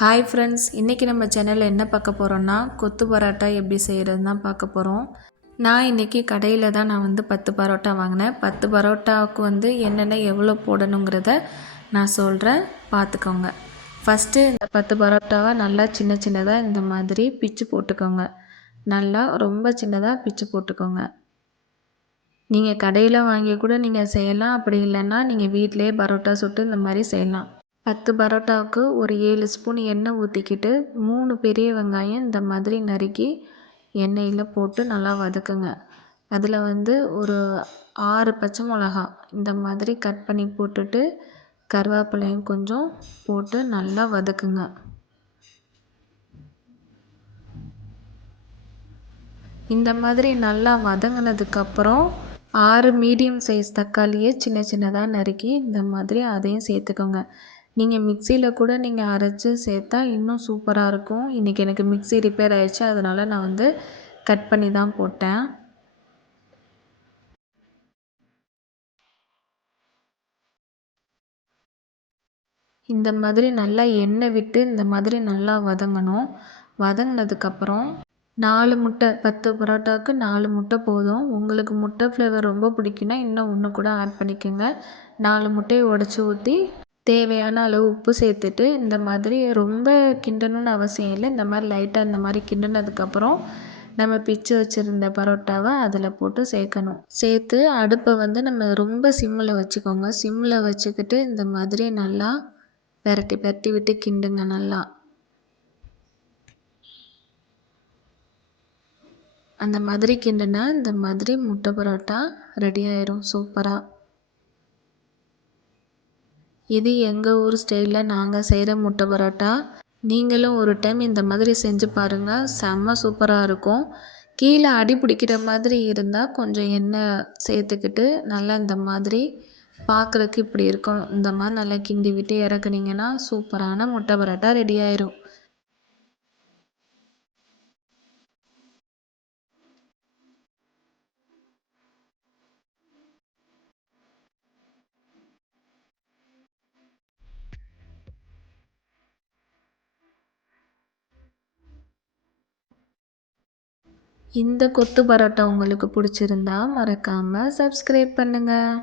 Hi friends, இன்றைக்கி நம்ம சேனலில் என்ன பார்க்க போகிறோன்னா கொத்து பரோட்டா எப்படி செய்கிறதுன்னு தான் பார்க்க போகிறோம். நான் இன்றைக்கி கடையில் தான் நான் 10 பரோட்டா வாங்கினேன். 10 பரோட்டாவுக்கு என்னென்ன எவ்வளோ போடணுங்கிறத நான் சொல்கிறேன், பார்த்துக்கோங்க. ஃபஸ்ட்டு இந்த 10 பரோட்டாவை நல்லா சின்ன சின்னதாக இந்த மாதிரி பிச்சு போட்டுக்கோங்க. நல்லா ரொம்ப சின்னதாக பிச்சு போட்டுக்கோங்க. நீங்கள் கடையில் வாங்கி கூட நீங்கள் செய்யலாம். அப்படி இல்லைன்னா நீங்கள் வீட்டிலே பரோட்டா சுட்டு இந்த மாதிரி செய்யலாம். 10 பரோட்டாவுக்கு ஒரு 7 ஸ்பூன் எண்ணெய் ஊற்றிக்கிட்டு 3 பெரிய வெங்காயம் இந்த மாதிரி நறுக்கி எண்ணெயில் போட்டு நல்லா வதக்குங்க. அதில் ஒரு 6 பச்சை மிளகா இந்த மாதிரி கட் பண்ணி போட்டுட்டு கருவேப்பிலையும் கொஞ்சம் போட்டு நல்லா வதக்குங்க. இந்த மாதிரி நல்லா வதங்கினதுக்கப்புறம் 6 மீடியம் சைஸ் தக்காளியை சின்ன சின்னதாக நறுக்கி இந்த மாதிரி அதையும் சேர்த்துக்கோங்க. நீங்கள் மிக்சியில் கூட நீங்கள் அரைச்சி சேர்த்தா இன்னும் சூப்பராக இருக்கும். இன்றைக்கி எனக்கு மிக்சி ரிப்பேர் ஆகிடுச்சு, அதனால் நான் கட் பண்ணி தான் போட்டேன். இந்த மாதிரி நல்லா எண்ணெய் விட்டு இந்த மாதிரி நல்லா வதங்கணும். வதங்கினதுக்கப்புறம் 4 முட்டை, 10 பரோட்டாவுக்கு 4 முட்டை போதும். உங்களுக்கு முட்டை ஃப்ளேவர் ரொம்ப பிடிக்குன்னா இன்னும் 1 கூட ஆட் பண்ணிக்கோங்க. 4 முட்டையை உடச்சி ஊற்றி தேவையான அளவு உப்பு சேர்த்துட்டு இந்த மாதிரி ரொம்ப கிண்டணும்னு அவசியம் இல்லை. இந்த மாதிரி லைட்டாக இந்த மாதிரி கிண்டினதுக்கப்புறம் நம்ம பிச்சு வச்சுருந்த பரோட்டாவை அதில் போட்டு சேர்க்கணும். சேர்த்து அடுப்பை நம்ம ரொம்ப சிம்மில் வச்சுக்கோங்க. சிம்மில் வச்சுக்கிட்டு இந்த மாதிரி நல்லா பெரட்டி பெரட்டி விட்டு கிண்டுங்க நல்லா. அந்த மாதிரி கிண்டுனா இந்த மாதிரி முட்டை பரோட்டா ரெடி ஆயிரும் சூப்பராக. இது எங்கள் ஊர் ஸ்டைலில் நாங்கள் செய்கிற முட்டை பரோட்டா. நீங்களும் ஒரு டைம் இந்த மாதிரி செஞ்சு பாருங்கள், செம்ம சூப்பராக இருக்கும். கீழே அடி பிடிக்கிற மாதிரி இருந்தால் கொஞ்சம் எண்ணெய் சேர்த்துக்கிட்டு நல்லா இந்த மாதிரி பார்க்குறதுக்கு இப்படி இருக்கும். இந்த மாதிரி நல்லா கிண்டி விட்டு இறக்குனீங்கன்னா சூப்பரான முட்டை பரோட்டா ரெடி ஆயிரும். இந்த கொத்து பரோட்டா உங்களுக்கு பிடிச்சிருந்தா மறக்காமல் சப்ஸ்கிரைப் பண்ணுங்கள்.